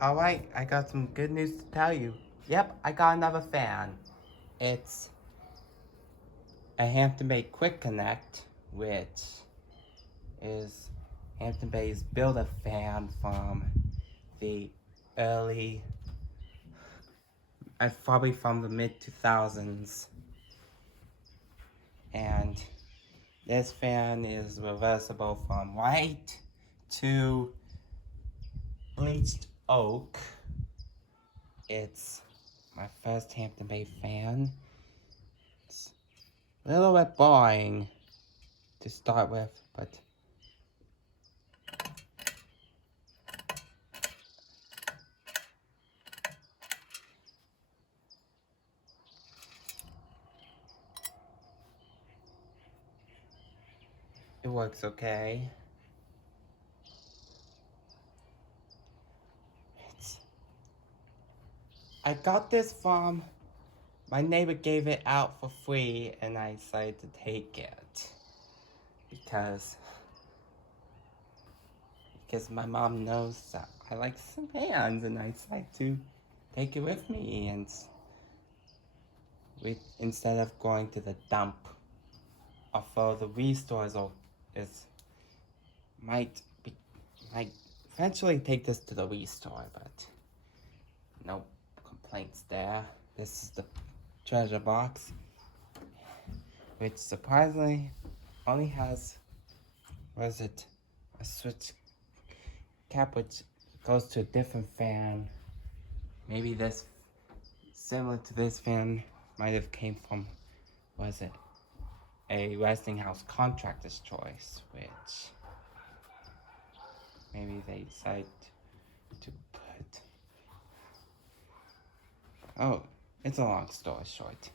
Alright, I got some good news to tell you. Yep, I got another fan. It's a Hampton Bay Quick Connect, which is Hampton Bay's build-a fan from the early, probably from the mid-2000s. And this fan is reversible from white to bleached oak. It's my first Hampton Bay fan. It's a little bit boring to start with, but it works okay. I got this from, my neighbor gave it out for free and I decided to take it because my mom knows that I like some fans and I decided to take it with me, and instead of going to the dump, although the restores might eventually take this to the restore, but no complaints there. This is the treasure box, which surprisingly only has, a switch cap which goes to a different fan. Maybe this, similar to this fan, might have came from, a Westinghouse contractor's choice, which maybe they decided to put. Oh, it's a long story short.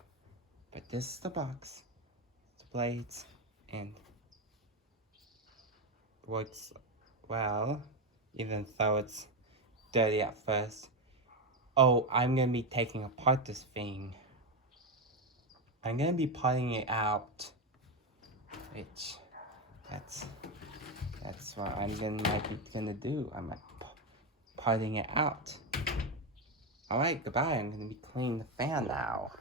But this is the box, the blades, and works well, even though it's dirty at first. Oh, I'm gonna be taking apart this thing. I'm gonna be putting it out, which that's what might be gonna do. I'm like parting it out. Alright, goodbye. I'm gonna be cleaning the fan now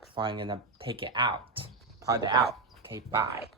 before I'm gonna take it out. Part it out. Okay, bye.